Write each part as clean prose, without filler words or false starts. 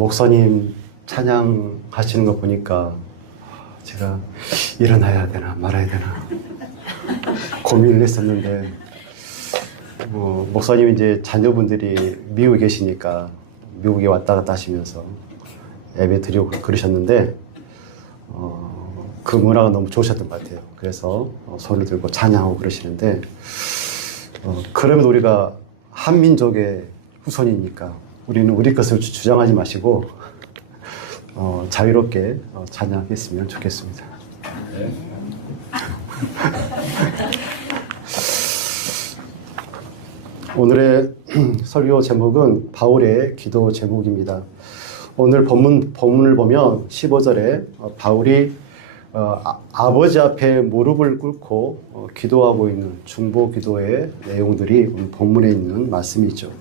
목사님 찬양하시는 거 보니까 제가 일어나야 되나 말아야 되나 고민을 했었는데, 목사님 이제 자녀분들이 미국에 계시니까 미국에 왔다 갔다 하시면서 예배 드리고 그러셨는데, 그 문화가 너무 좋으셨던 것 같아요. 그래서 손을 들고 찬양하고 그러시는데, 그러면 우리가 한민족의 후손이니까 우리는 우리 것을 주장하지 마시고 자유롭게 찬양했으면 좋겠습니다. 네. 오늘의 설교 제목은 바울의 기도 제목입니다. 오늘 본문을 보면 15절에 바울이 아버지 앞에 무릎을 꿇고 기도하고 있는 중보 기도의 내용들이 오늘 본문에 있는 말씀이죠.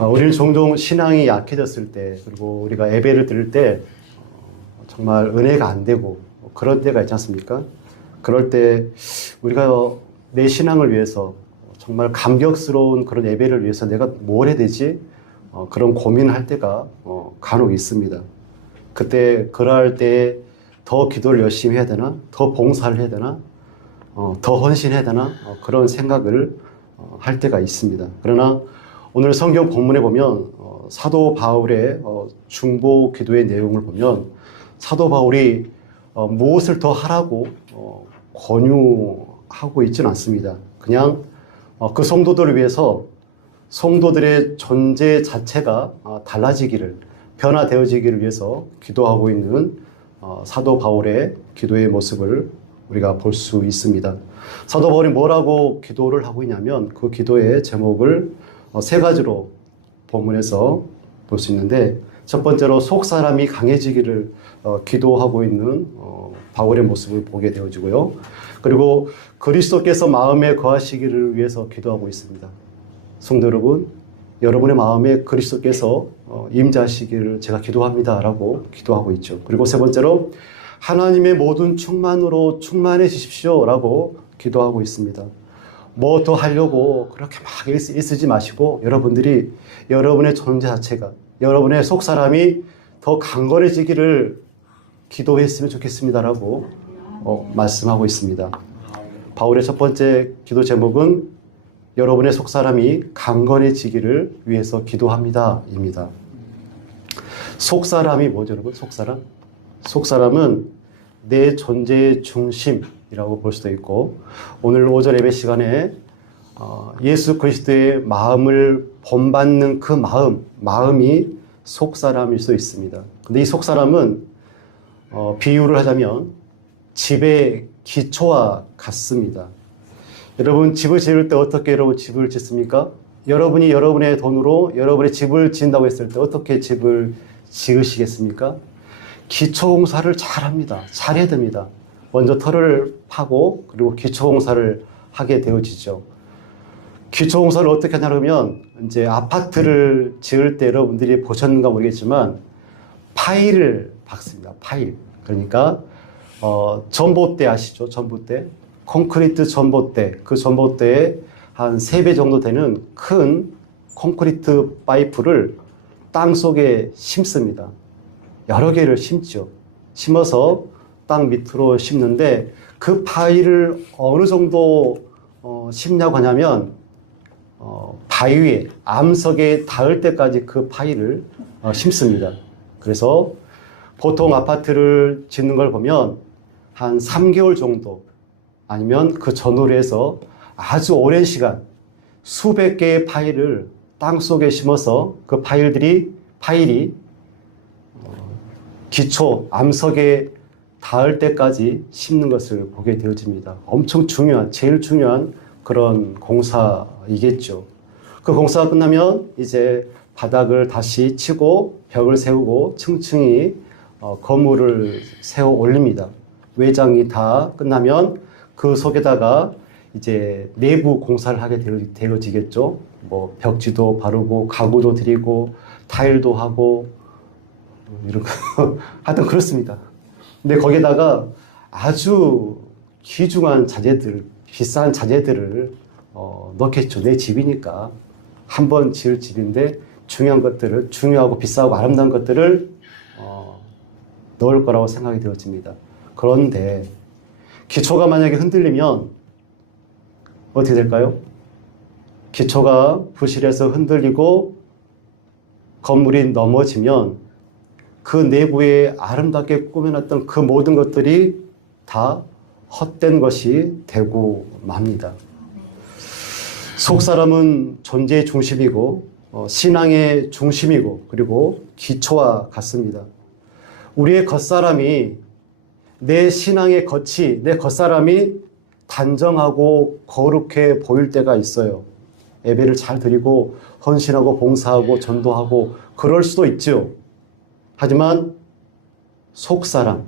우리는 종종 신앙이 약해졌을 때, 그리고 우리가 예배를 드릴 때 정말 은혜가 안 되고 그런 때가 있지 않습니까? 그럴 때 우리가 내 신앙을 위해서 정말 감격스러운 그런 예배를 위해서 내가 뭘 해야 되지? 그런 고민을 할 때가 간혹 있습니다. 그때 그럴 때 더 기도를 열심히 해야 되나? 더 봉사를 해야 되나? 더 헌신해야 되나? 그런 생각을 할 때가 있습니다. 그러나 오늘 성경 본문에 보면 사도 바울의 중보 기도의 내용을 보면 사도 바울이 무엇을 더 하라고 권유하고 있지는 않습니다. 그냥 그 성도들을 위해서 성도들의 존재 자체가 달라지기를, 변화되어지기를 위해서 기도하고 있는 사도 바울의 기도의 모습을 우리가 볼 수 있습니다. 사도 바울이 뭐라고 기도를 하고 있냐면 그 기도의 제목을 세 가지로 본문에서 볼 수 있는데, 첫 번째로 속 사람이 강해지기를 기도하고 있는 바울의 모습을 보게 되어지고요. 그리고 그리스도께서 마음에 거하시기를 위해서 기도하고 있습니다. 성도 여러분, 여러분의 마음에 그리스도께서 임재하시기를 제가 기도합니다라고 기도하고 있죠. 그리고 세 번째로 하나님의 모든 충만으로 충만해지십시오라고 기도하고 있습니다. 뭐 더 하려고 그렇게 막 애쓰지 마시고 여러분들이 여러분의 존재 자체가, 여러분의 속사람이 더 강건해지기를 기도했으면 좋겠습니다라고 말씀하고 있습니다. 바울의 첫 번째 기도 제목은 여러분의 속사람이 강건해지기를 위해서 기도합니다 입니다. 속사람이 뭐죠, 여러분? 속사람? 속사람은 내 존재의 중심이라고 볼 수도 있고, 오늘 오전 예배 시간에 예수 그리스도의 마음을 본받는 그 마음이 속사람일 수 있습니다. 근데 이 속사람은 비유를 하자면 집의 기초와 같습니다. 여러분, 집을 지을 때 어떻게 여러분 집을 짓습니까? 여러분이 여러분의 돈으로 여러분의 집을 지은다고 했을 때 어떻게 집을 지으시겠습니까? 기초공사를 잘 합니다. 잘 해야 됩니다. 먼저 터를 파고 그리고 기초공사를 하게 되어지죠. 기초공사를 어떻게 하냐면, 이제 아파트를 지을 때 여러분들이 보셨는가 모르겠지만 파일을 박습니다. 파일. 그러니까 전봇대 아시죠? 전봇대. 콘크리트 전봇대. 그 전봇대에 한 3배 정도 되는 큰 콘크리트 파이프를 땅 속에 심습니다. 여러 개를 심죠. 심어서 땅 밑으로 심는데, 그 파일을 어느 정도 심냐고 하냐면 바위 위에, 암석에 닿을 때까지 그 파일을 심습니다. 그래서 보통 아파트를 짓는 걸 보면 한 3개월 정도, 아니면 그 전후로 해서 아주 오랜 시간 수백 개의 파일을 땅 속에 심어서 그 파일이 기초, 암석에 닿을 때까지 심는 것을 보게 되어집니다. 엄청 중요한, 제일 중요한 그런 공사이겠죠. 그 공사가 끝나면 이제 바닥을 다시 치고 벽을 세우고 층층이 건물을 세워 올립니다. 외장이 다 끝나면 그 속에다가 이제 내부 공사를 하게 되어지겠죠. 뭐 벽지도 바르고 가구도 드리고 타일도 하고 이런 거 하여튼 그렇습니다. 근데 거기다가 아주 귀중한 자재들, 비싼 자재들을 넣겠죠. 내 집이니까 한 번 지을 집인데 중요한 것들을, 중요하고 비싸고 아름다운 것들을 넣을 거라고 생각이 되어집니다. 그런데 기초가 만약에 흔들리면 어떻게 될까요? 기초가 부실해서 흔들리고 건물이 넘어지면 그 내부에 아름답게 꾸며놨던 그 모든 것들이 다 헛된 것이 되고 맙니다. 속사람은 존재의 중심이고 신앙의 중심이고 그리고 기초와 같습니다. 우리의 겉사람이 내 신앙의 겉이 내 겉사람이 단정하고 거룩해 보일 때가 있어요. 예배를 잘 드리고 헌신하고 봉사하고 전도하고 그럴 수도 있죠. 하지만 속사람이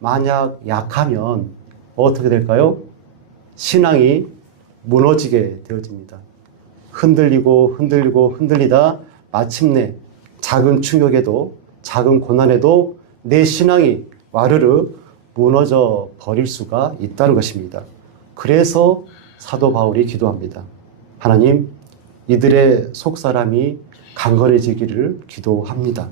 만약 약하면 어떻게 될까요? 신앙이 무너지게 되어집니다. 흔들리다 마침내 작은 충격에도 작은 고난에도 내 신앙이 와르르 무너져 버릴 수가 있다는 것입니다. 그래서 사도 바울이 기도합니다. 하나님, 이들의 속사람이 강건해지기를 기도합니다.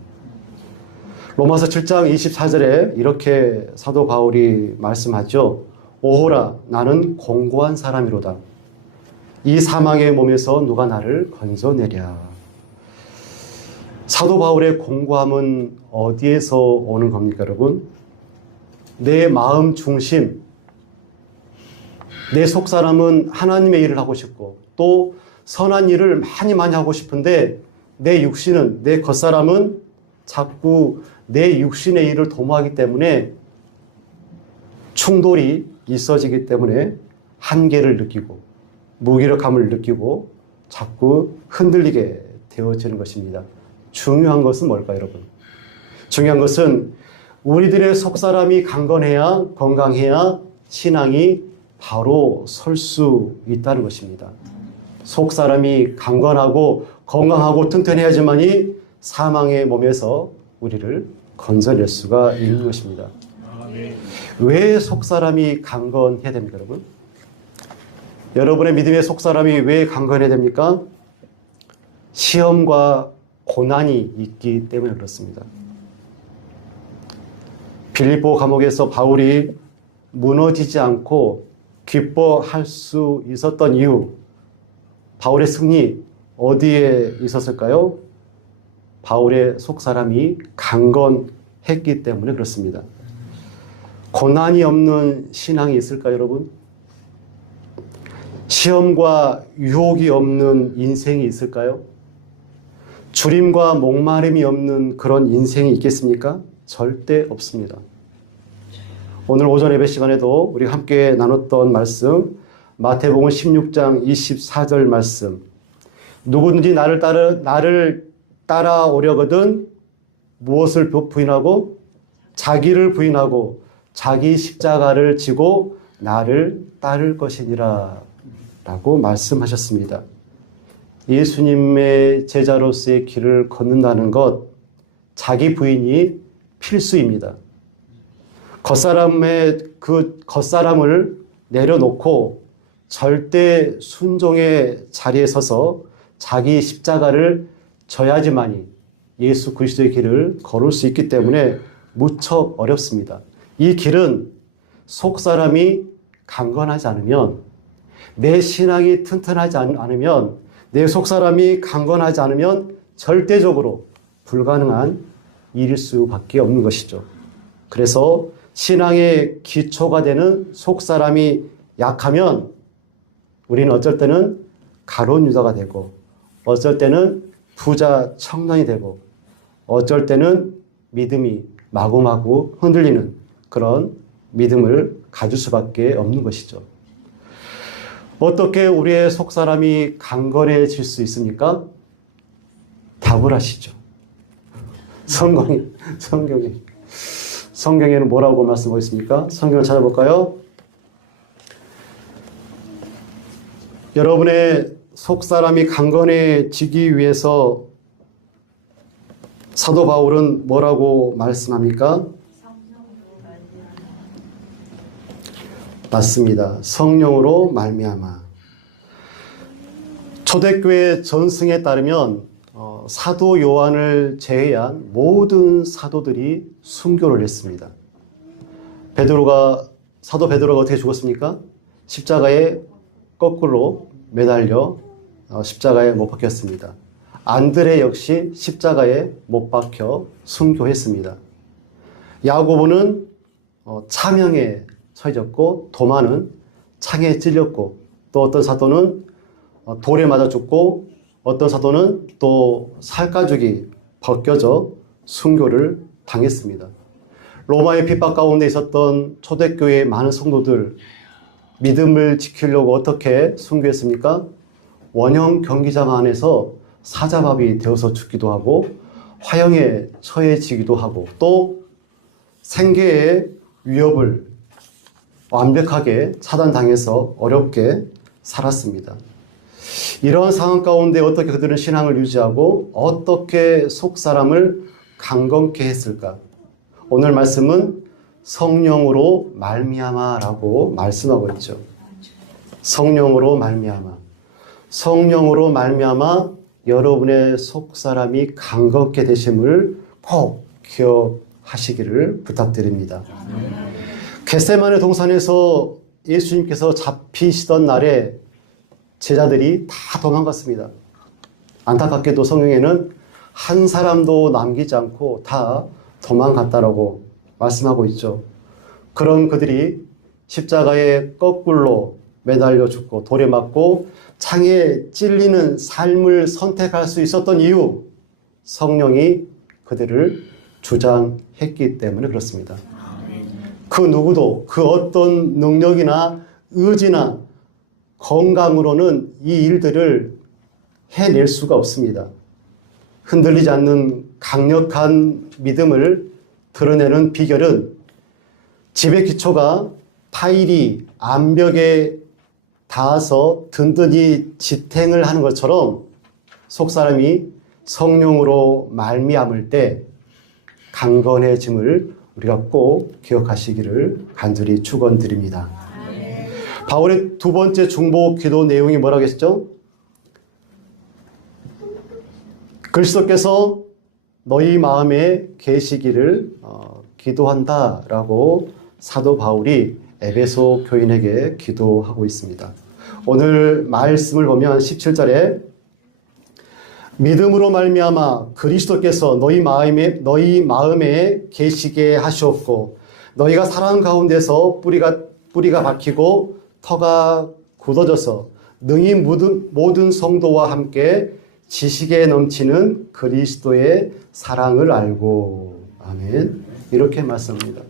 로마서 7장 24절에 이렇게 사도 바울이 말씀하죠. 오호라, 나는 공고한 사람이로다. 이 사망의 몸에서 누가 나를 건져내랴. 사도 바울의 공고함은 어디에서 오는 겁니까, 여러분? 내 마음 중심, 내 속사람은 하나님의 일을 하고 싶고 또 선한 일을 많이 하고 싶은데 내 육신은, 내 겉사람은 자꾸 내 육신의 일을 도모하기 때문에 충돌이 있어지기 때문에 한계를 느끼고 무기력함을 느끼고 자꾸 흔들리게 되어지는 것입니다. 중요한 것은 뭘까요, 여러분? 중요한 것은 우리들의 속사람이 강건해야, 건강해야 신앙이 바로 설 수 있다는 것입니다. 속사람이 강건하고 건강하고 튼튼해야지만이 사망의 몸에서 우리를 건져낼 수가 있는 것입니다. 왜 속사람이 강건해야 됩니까, 여러분? 여러분의 믿음의 속사람이 왜 강건해야 됩니까? 시험과 고난이 있기 때문에 그렇습니다. 빌립보 감옥에서 바울이 무너지지 않고 기뻐할 수 있었던 이유, 바울의 승리 어디에 있었을까요? 바울의 속사람이 강건했기 때문에 그렇습니다. 고난이 없는 신앙이 있을까요, 여러분? 시험과 유혹이 없는 인생이 있을까요? 주림과 목마름이 없는 그런 인생이 있겠습니까? 절대 없습니다. 오늘 오전 예배 시간에도 우리가 함께 나눴던 말씀, 마태복음 16장 24절 말씀. 누구든지 나를 따라오려거든 무엇을 부인하고 자기를 부인하고 자기 십자가를 지고 나를 따를 것이니라 라고 말씀하셨습니다. 예수님의 제자로서의 길을 걷는다는 것, 자기 부인이 필수입니다. 겉사람을 내려놓고 절대 순종의 자리에 서서 자기 십자가를 져야지만이 예수 그리스도의 길을 걸을 수 있기 때문에 무척 어렵습니다. 이 길은 속사람이 강건하지 않으면, 내 신앙이 튼튼하지 않으면, 내 속사람이 강건하지 않으면 절대적으로 불가능한 일일 수밖에 없는 것이죠. 그래서 신앙의 기초가 되는 속사람이 약하면 우리는 어쩔 때는 가룟 유다가 되고 어쩔 때는 부자 청년이 되고 어쩔 때는 믿음이 마구마구 흔들리는 그런 믿음을 가질 수밖에 없는 것이죠. 어떻게 우리의 속사람이 강건해질 수 있습니까? 답을 하시죠. 성경에는 뭐라고 말씀하고 있습니까? 성경을 찾아볼까요? 여러분의 속사람이 강건해지기 위해서 사도 바울은 뭐라고 말씀합니까? 맞습니다. 성령으로 말미암아. 초대교회 전승에 따르면 사도 요한을 제외한 모든 사도들이 순교를 했습니다. 사도 베드로가 어떻게 죽었습니까? 십자가에 거꾸로 매달려 십자가에 못 박혔습니다. 안드레 역시 십자가에 못 박혀 순교했습니다. 야고보는 차명에 처해졌고, 도마는 창에 찔렸고, 또 어떤 사도는 돌에 맞아 죽고, 어떤 사도는 또 살가죽이 벗겨져 순교를 당했습니다. 로마의 핍박 가운데 있었던 초대교회의 많은 성도들, 믿음을 지키려고 어떻게 순교했습니까? 원형 경기장 안에서 사자밥이 되어서 죽기도 하고, 화형에 처해지기도 하고, 또 생계의 위협을 완벽하게 차단당해서 어렵게 살았습니다. 이러한 상황 가운데 어떻게 그들은 신앙을 유지하고 어떻게 속사람을 강건케 했을까? 오늘 말씀은 성령으로 말미암아라고 말씀하고 있죠. 성령으로 말미암아. 성령으로 말미암아 여러분의 속사람이 강건케 되심을 꼭 기억하시기를 부탁드립니다. 겟세마네 동산에서 예수님께서 잡히시던 날에 제자들이 다 도망갔습니다. 안타깝게도 성경에는 한 사람도 남기지 않고 다 도망갔다라고 말씀하고 있죠. 그런 그들이 십자가에 거꾸로 매달려 죽고 돌에 맞고 창에 찔리는 삶을 선택할 수 있었던 이유, 성령이 그들을 주장했기 때문에 그렇습니다. 그 누구도 그 어떤 능력이나 의지나 건강으로는 이 일들을 해낼 수가 없습니다. 흔들리지 않는 강력한 믿음을 드러내는 비결은 집의 기초가 타일이 암벽에 닿아서 든든히 지탱을 하는 것처럼 속사람이 성령으로 말미암을 때 강건해짐을 우리가 꼭 기억하시기를 간절히 축원드립니다. 바울의 두 번째 중보 기도 내용이 뭐라고 했죠? 그리스도께서 너희 마음에 계시기를 기도한다라고 사도 바울이 에베소 교인에게 기도하고 있습니다. 오늘 말씀을 보면 17절에 믿음으로 말미암아 그리스도께서 너희 마음에 계시게 하시옵고 너희가 사랑 가운데서 뿌리가 박히고 터가 굳어져서 능히 모든 성도와 함께 지식에 넘치는 그리스도의 사랑을 알고. 아멘. 이렇게 말씀합니다.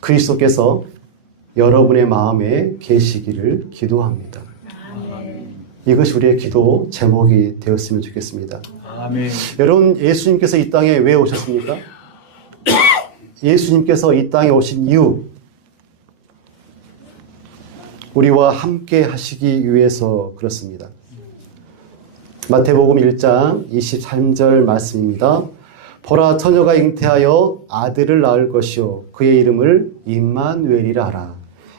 그리스도께서 여러분의 마음에 계시기를 기도합니다. 이것이 우리의 기도 제목이 되었으면 좋겠습니다. 아멘. 여러분, 예수님께서 이 땅에 왜 오셨습니까? 예수님께서 이 땅에 오신 이유, 우리와 함께 하시기 위해서 그렇습니다. 마태복음 1장 23절 말씀입니다. 보라, 처녀가 잉태하여 아들을 낳을 것이요 그의 이름을 임마누엘이라 하라.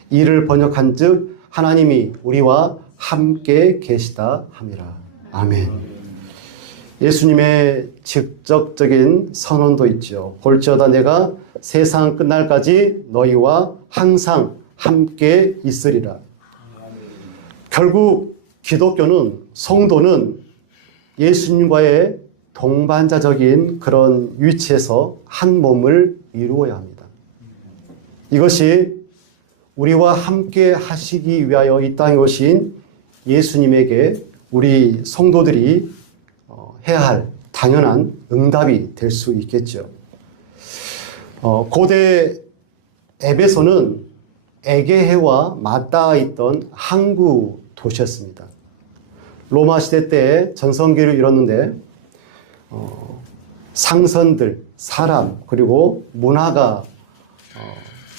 이를 번역한즉 하나님이 우리와 함께 계시다 함이라. 아멘. 예수님의 직접적인 선언도 있죠. 볼지어다 내가 세상 끝날까지 너희와 항상 함께 있으리라. 결국 기독교는, 성도는 예수님과의 동반자적인 그런 위치에서 한 몸을 이루어야 합니다. 이것이 우리와 함께 하시기 위하여 이 땅에 오신 예수님에게 우리 성도들이 해야 할 당연한 응답이 될 수 있겠죠. 고대 에베소는 에게해와 맞닿아 있던 항구 도시였습니다. 로마 시대 때 전성기를 이뤘는데 상선들, 사람, 그리고 문화가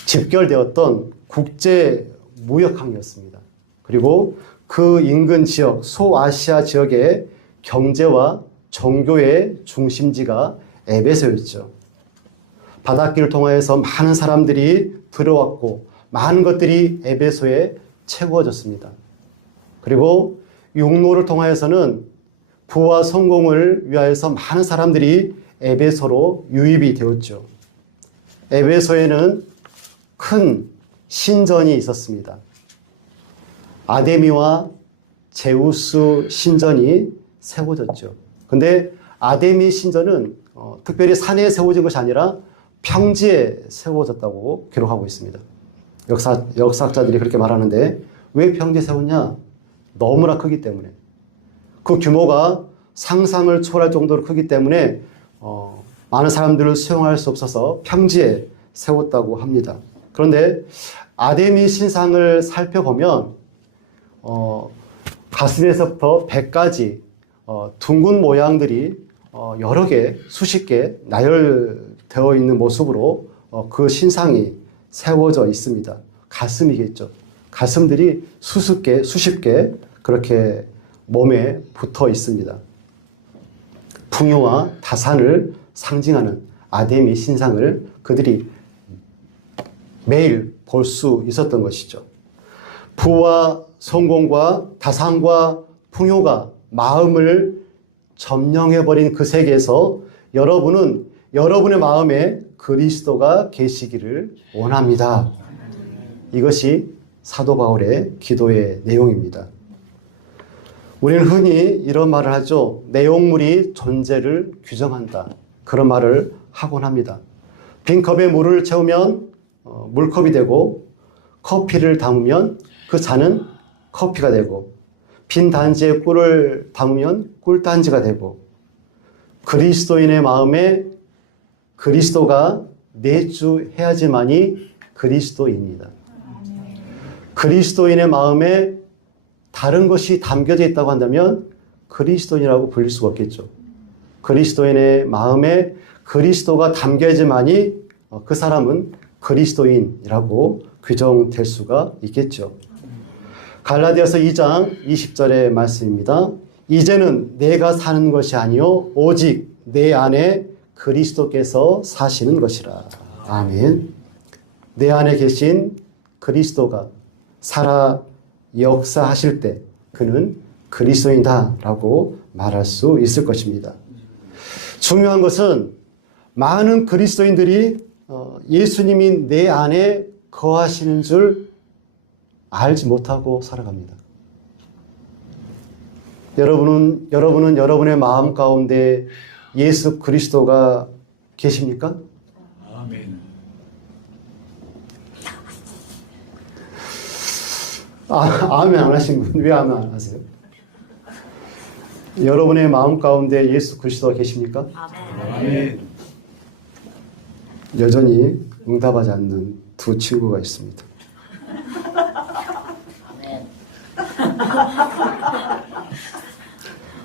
집결되었던 국제 무역항이었습니다. 그리고 그 인근 지역, 소아시아 지역의 경제와 종교의 중심지가 에베소였죠. 바닷길을 통하여서 많은 사람들이 들어왔고 많은 것들이 에베소에 채워졌습니다. 그리고 육로를 통하여서는 부와 성공을 위하여서 많은 사람들이 에베소로 유입이 되었죠. 에베소에는 큰 신전이 있었습니다. 아데미와 제우스 신전이 세워졌죠. 근데 아데미 신전은 특별히 산에 세워진 것이 아니라 평지에 세워졌다고 기록하고 있습니다. 역사학자들이 그렇게 말하는데 왜 평지에 세웠냐? 너무나 크기 때문에. 그 규모가 상상을 초월할 정도로 크기 때문에 많은 사람들을 수용할 수 없어서 평지에 세웠다고 합니다. 그런데 아데미 신상을 살펴보면 가슴에서부터 배까지 둥근 모양들이 여러 개, 수십 개 나열되어 있는 모습으로 그 신상이 세워져 있습니다. 가슴이겠죠. 가슴들이 수십 개 그렇게 몸에 붙어 있습니다. 풍요와 다산을 상징하는 아데미 신상을 그들이 매일 볼 수 있었던 것이죠. 부와 성공과 다산과 풍요가 마음을 점령해버린 그 세계에서 여러분은 여러분의 마음에 그리스도가 계시기를 원합니다. 이것이 사도 바울의 기도의 내용입니다. 우리는 흔히 이런 말을 하죠. 내용물이 존재를 규정한다. 그런 말을 하곤 합니다. 빈 컵에 물을 채우면 물컵이 되고, 커피를 담으면 그 잔은 커피가 되고, 빈 단지에 꿀을 담으면 꿀단지가 되고, 그리스도인의 마음에 그리스도가 내주해야지만이 그리스도인이다. 그리스도인의 마음에 다른 것이 담겨져 있다고 한다면 그리스도인이라고 불릴 수가 없겠죠. 그리스도인의 마음에 그리스도가 담겨야지만이 그 사람은 그리스도인이라고 규정될 수가 있겠죠. 갈라디아서 2장 20절의 말씀입니다. 이제는 내가 사는 것이 아니요 오직 내 안에 그리스도께서 사시는 것이라. 아멘. 내 안에 계신 그리스도가 살아 역사하실 때 그는 그리스도인다라고 말할 수 있을 것입니다. 중요한 것은 많은 그리스도인들이 예수님이 내 안에 거하시는 줄 알지 못하고 살아갑니다. 여러분은 여러분의 마음 가운데 예수 그리스도가 계십니까? 아멘. 아멘 안 하신 분, 왜 아멘 안 하세요? 여러분의 마음 가운데 예수 그리스도가 계십니까? 아멘. 여전히 응답하지 않는 두 친구가 있습니다.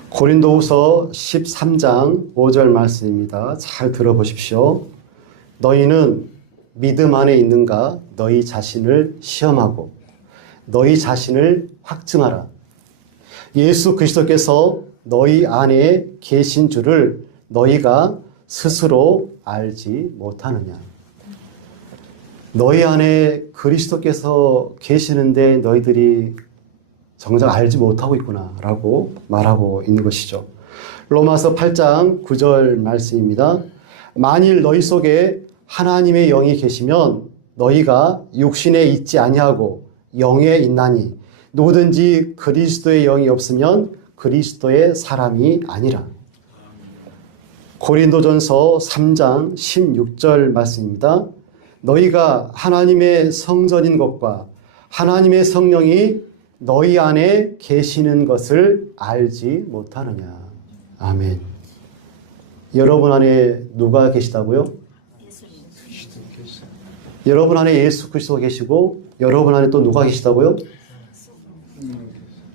고린도후서 13장 5절 말씀입니다. 잘 들어보십시오. 너희는 믿음 안에 있는가 너희 자신을 시험하고 너희 자신을 확증하라. 예수 그리스도께서 너희 안에 계신 줄을 너희가 스스로 알지 못하느냐. 너희 안에 그리스도께서 계시는데 너희들이 정작 알지 못하고 있구나 라고 말하고 있는 것이죠. 로마서 8장 9절 말씀입니다. 만일 너희 속에 하나님의 영이 계시면 너희가 육신에 있지 아니하고 영에 있나니 누구든지 그리스도의 영이 없으면 그리스도의 사람이 아니라. 고린도전서 3장 16절 말씀입니다. 너희가 하나님의 성전인 것과 하나님의 성령이 너희 안에 계시는 것을 알지 못하느냐. 아멘. 여러분 안에 누가 계시다고요? 여러분 안에 예수 그리스도가 계시고 여러분 안에 또 누가 계시다고요?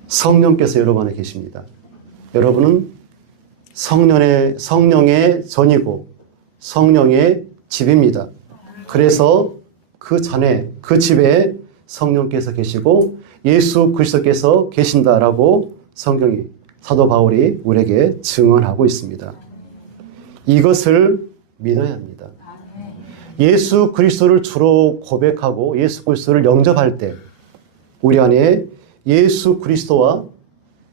성령께서 여러분 안에 계십니다. 여러분은 성령의 전이고 성령의 집입니다. 그래서 그 전에 그 집에 성령께서 계시고 예수 그리스도께서 계신다라고 성경이 사도 바울이 우리에게 증언하고 있습니다. 이것을 믿어야 합니다. 예수 그리스도를 주로 고백하고 예수 그리스도를 영접할 때 우리 안에 예수 그리스도와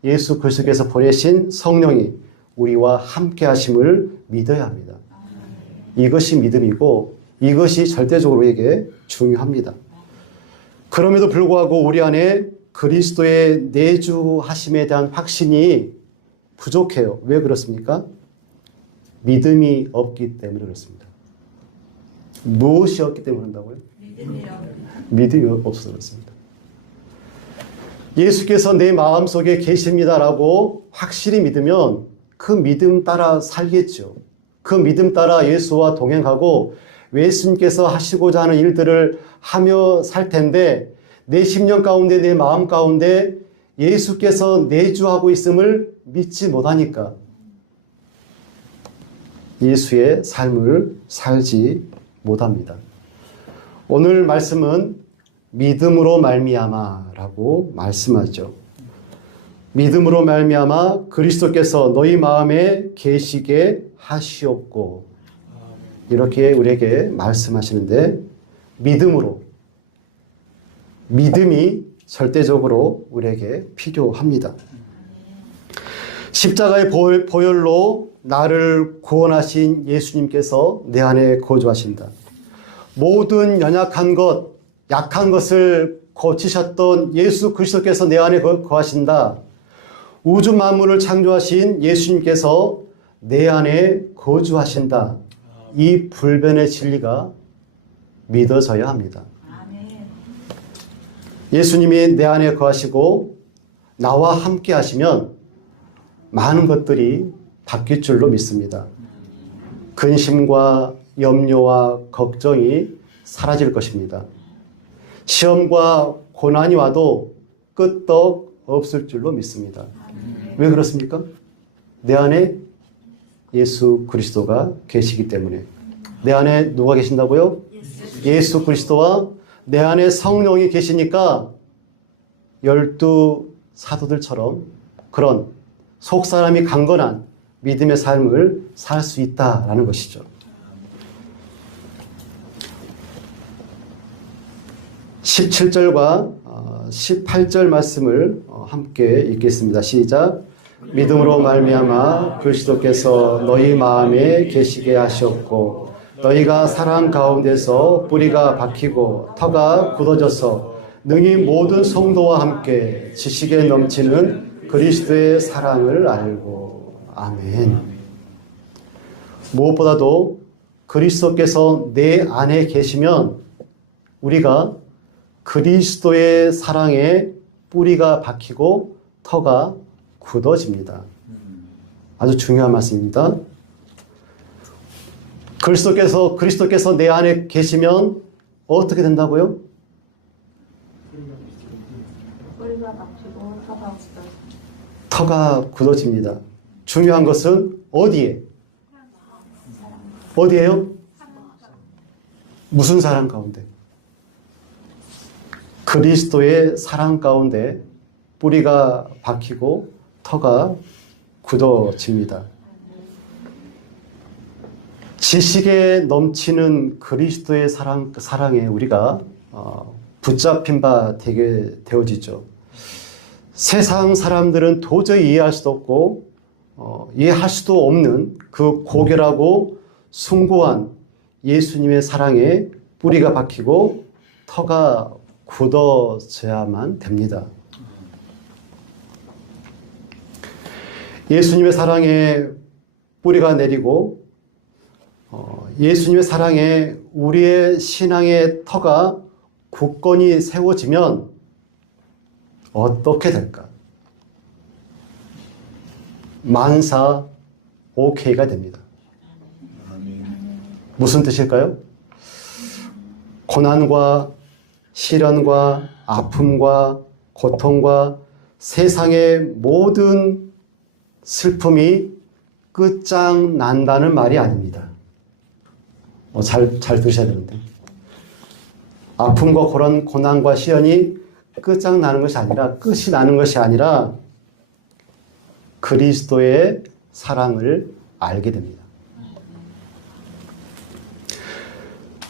예수 그리스도께서 보내신 성령이 우리와 함께 하심을 믿어야 합니다. 이것이 믿음이고 이것이 절대적으로 우리에게 중요합니다. 그럼에도 불구하고 우리 안에 그리스도의 내주하심에 대한 확신이 부족해요. 왜 그렇습니까? 믿음이 없기 때문에 그렇습니다. 무엇이 없기 때문에 그런다고요? 믿음이 없어서 그렇습니다. 예수께서 내 마음속에 계십니다라고 확실히 믿으면 그 믿음 따라 살겠죠. 그 믿음 따라 예수와 동행하고 예수님께서 하시고자 하는 일들을 하며 살 텐데 내 심령 가운데 내 마음 가운데 예수께서 내주하고 있음을 믿지 못하니까 예수의 삶을 살지 못합니다. 오늘 말씀은 믿음으로 말미암아라고 말씀하죠. 믿음으로 말미암아 그리스도께서 너희 마음에 계시게 하시옵고 이렇게 우리에게 말씀하시는데 믿음이 절대적으로 우리에게 필요합니다. 십자가의 보혈로 나를 구원하신 예수님께서 내 안에 거주하신다. 모든 연약한 것, 약한 것을 고치셨던 예수 그리스도께서 내 안에 거하신다. 우주 만물을 창조하신 예수님께서 내 안에 거주하신다. 이 불변의 진리가 믿어져야 합니다. 예수님이 내 안에 거하시고 나와 함께 하시면 많은 것들이 바뀔 줄로 믿습니다. 근심과 염려와 걱정이 사라질 것입니다. 시험과 고난이 와도 끄떡 없을 줄로 믿습니다. 왜 그렇습니까? 내 안에 예수 그리스도가 계시기 때문에. 내 안에 누가 계신다고요? 예수 그리스도와 내 안에 성령이 계시니까 12 사도들처럼 그런 속사람이 강건한 믿음의 삶을 살 수 있다라는 것이죠. 17절과 18절 말씀을 함께 읽겠습니다. 시작. 믿음으로 말미암아 그리스도께서 너희 마음에 계시게 하셨고 너희가 사랑 가운데서 뿌리가 박히고 터가 굳어져서 능히 모든 성도와 함께 지식에 넘치는 그리스도의 사랑을 알고. 아멘. 무엇보다도 그리스도께서 내 안에 계시면 우리가 그리스도의 사랑에 뿌리가 박히고 터가 굳어집니다. 아주 중요한 말씀입니다. 그리스도께서 내 안에 계시면 어떻게 된다고요? 뿌리가 박히고 터가 굳어집니다. 중요한 것은 어디에요? 무슨 사랑 가운데? 그리스도의 사랑 가운데 뿌리가 박히고 터가 굳어집니다. 지식에 넘치는 그리스도의 사랑에 우리가 붙잡힌 바 되게 되어지죠. 세상 사람들은 도저히 이해할 수도 없고 이해할 수도 없는 그 고결하고 숭고한 예수님의 사랑에 뿌리가 박히고 터가 굳어져야만 됩니다. 예수님의 사랑에 뿌리가 내리고 예수님의 사랑에 우리의 신앙의 터가 굳건히 세워지면 어떻게 될까? 만사 오케이가 됩니다. 무슨 뜻일까요? 고난과 시련과 아픔과 고통과 세상의 모든 슬픔이 끝장난다는 말이 아닙니다. 잘 들으셔야 되는데. 아픔과 고난과 시련이 끝장나는 것이 아니라, 끝이 나는 것이 아니라 그리스도의 사랑을 알게 됩니다.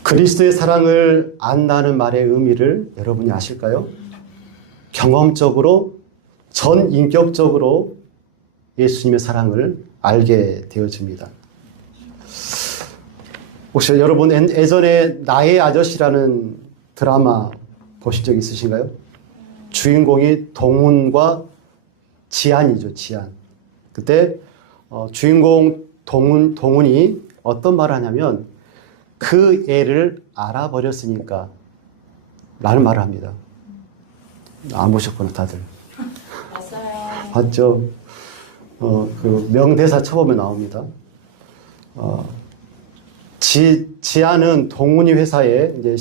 그리스도의 사랑을 안다는 말의 의미를 여러분이 아실까요? 경험적으로 전 인격적으로 예수님의 사랑을 알게 되어집니다. 혹시 여러분 예전에 나의 아저씨라는 드라마 보신 적 있으신가요? 주인공이 동훈과 지안이죠, 지안. 그때 주인공 동훈이 어떤 말을 하냐면 그 애를 알아버렸으니까 라는 말을 합니다. 안 보셨구나, 다들. 봤어요. 봤죠? 그 명대사 쳐보면 나옵니다. 지안은 동훈이 회사에 이제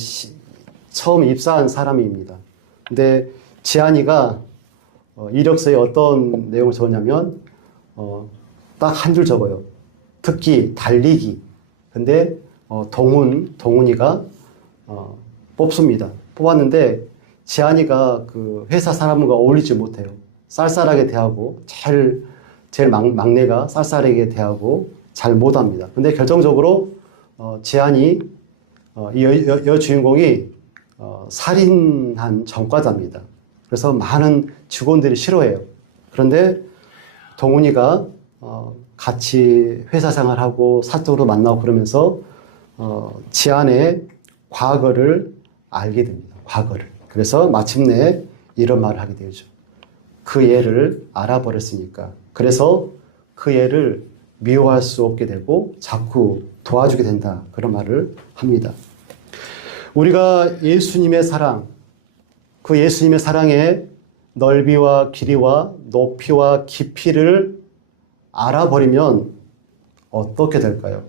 처음 입사한 사람입니다. 근데 지안이가 이력서에 어떤 내용을 적었냐면 딱 한 줄 적어요. 특기 달리기. 근데 동훈이가 뽑습니다. 뽑았는데 지안이가 그 회사 사람과 어울리지 못해요. 쌀쌀하게 대하고 제일 막내가 쌀쌀하게 대하고 잘 못합니다. 근데 결정적으로 지안이 이 여주인공이 살인한 전과자입니다. 그래서 많은 직원들이 싫어해요. 그런데 동훈이가 같이 회사 생활하고 사적으로 만나고 그러면서 지안의 과거를 알게 됩니다. 과거를. 그래서 마침내 이런 말을 하게 되죠. 그 애를 알아버렸으니까. 그래서 그 애를 미워할 수 없게 되고 자꾸 도와주게 된다. 그런 말을 합니다. 우리가 예수님의 사랑, 그 예수님의 사랑의 넓이와 길이와 높이와 깊이를 알아버리면 어떻게 될까요?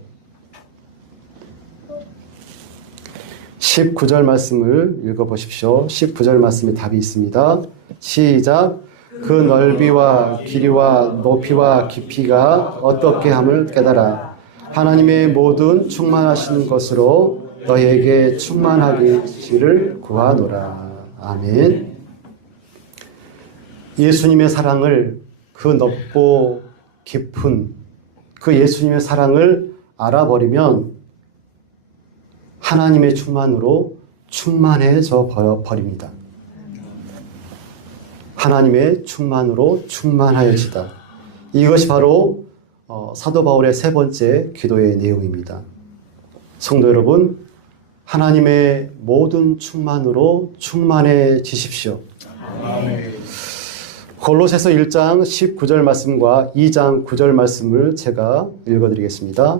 19절 말씀을 읽어보십시오. 19절 말씀에 답이 있습니다. 시작. 그 넓이와 길이와 높이와 깊이가 어떻게 함을 깨달아 하나님의 모든 충만하신 것으로 너에게 충만하기를 구하노라. 아멘. 예수님의 사랑을 그 넓고 깊은 그 예수님의 사랑을 알아버리면 하나님의 충만으로 충만해져 버립니다. 하나님의 충만으로 충만하여지다. 이것이 바로 사도 바울의 세 번째 기도의 내용입니다. 성도 여러분, 하나님의 모든 충만으로 충만해지십시오. 아멘. 골로새서 1장 19절 말씀과 2장 9절 말씀을 제가 읽어드리겠습니다.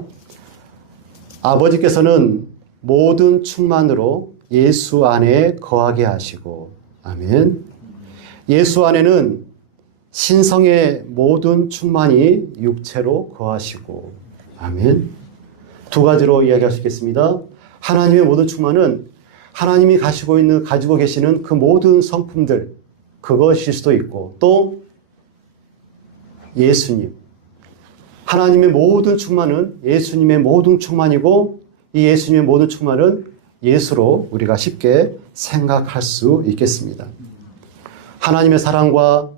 아버지께서는 모든 충만으로 예수 안에 거하게 하시고, 아멘. 예수 안에는 신성의 모든 충만이 육체로 거하시고, 아멘. 두 가지로 이야기할 수 있겠습니다. 하나님의 모든 충만은 하나님이 가지고 계시는 그 모든 성품들, 그것일 수도 있고, 또 예수님. 하나님의 모든 충만은 예수님의 모든 충만이고, 이 예수님의 모든 충만은 예수로 우리가 쉽게 생각할 수 있겠습니다. 하나님의 사랑과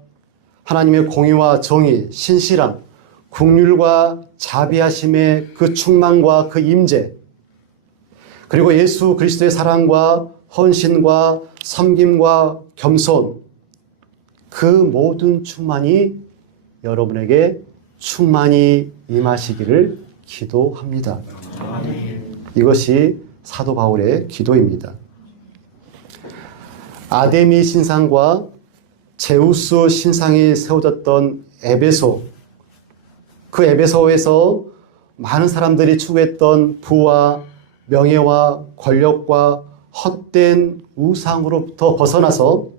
하나님의 공의와 정의, 신실함, 긍휼과 자비하심의 그 충만과 그 임재, 그리고 예수 그리스도의 사랑과 헌신과 섬김과 겸손, 그 모든 충만이 여러분에게 충만히 임하시기를 기도합니다. 이것이 사도 바울의 기도입니다. 아데미 신상과 제우스 신상이 세워졌던 에베소, 그 에베소에서 많은 사람들이 추구했던 부와 명예와 권력과 헛된 우상으로부터 벗어나서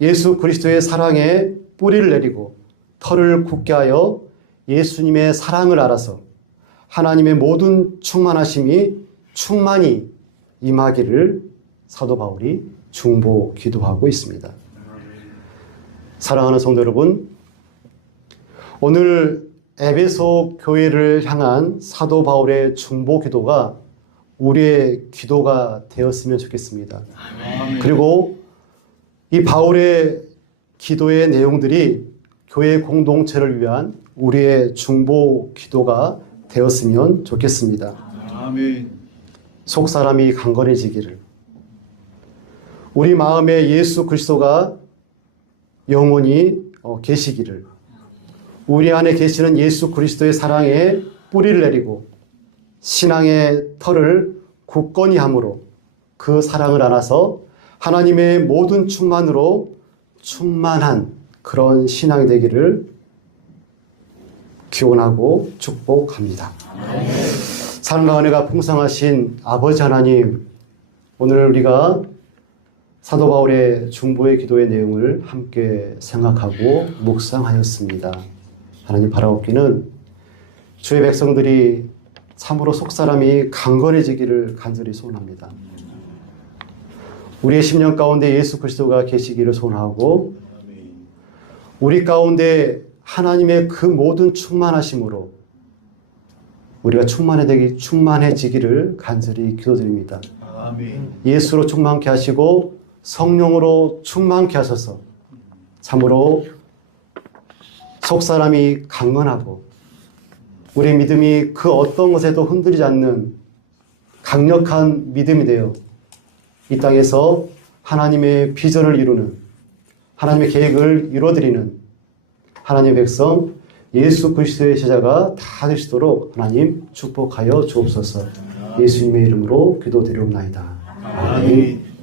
예수 그리스도의 사랑에 뿌리를 내리고 털을 굳게 하여 예수님의 사랑을 알아서 하나님의 모든 충만하심이 충만히 임하기를 사도 바울이 중보 기도하고 있습니다. 사랑하는 성도 여러분, 오늘 에베소 교회를 향한 사도 바울의 중보 기도가 우리의 기도가 되었으면 좋겠습니다. 그리고 이 바울의 기도의 내용들이 교회 공동체를 위한 우리의 중보 기도가 되었으면 좋겠습니다. 아멘. 속사람이 강건해지기를, 우리 마음에 예수 그리스도가 영원히 계시기를, 우리 안에 계시는 예수 그리스도의 사랑에 뿌리를 내리고 신앙의 털을 굳건히 함으로 그 사랑을 안아서 하나님의 모든 충만으로 충만한 그런 신앙이 되기를 기원하고 축복합니다. 사랑과 은혜가 풍성하신 아버지 하나님, 오늘 우리가 사도 바울의 중보의 기도의 내용을 함께 생각하고 묵상하였습니다. 하나님, 바라옵기는 주의 백성들이 참으로 속사람이 강건해지기를 간절히 소원합니다. 우리의 심령 가운데 예수 그리스도가 계시기를 소원하고, 우리 가운데 하나님의 그 모든 충만하심으로 우리가 충만해지기를 간절히 기도드립니다. 아멘. 예수로 충만케 하시고 성령으로 충만케 하셔서 참으로 속사람이 강건하고 우리의 믿음이 그 어떤 것에도 흔들리지 않는 강력한 믿음이 되어 이 땅에서 하나님의 비전을 이루는, 하나님의 계획을 이루어드리는 하나님의 백성 예수 그리스도의 제자가 다 되시도록 하나님 축복하여 주옵소서. 예수님의 이름으로 기도드리옵나이다. 아멘.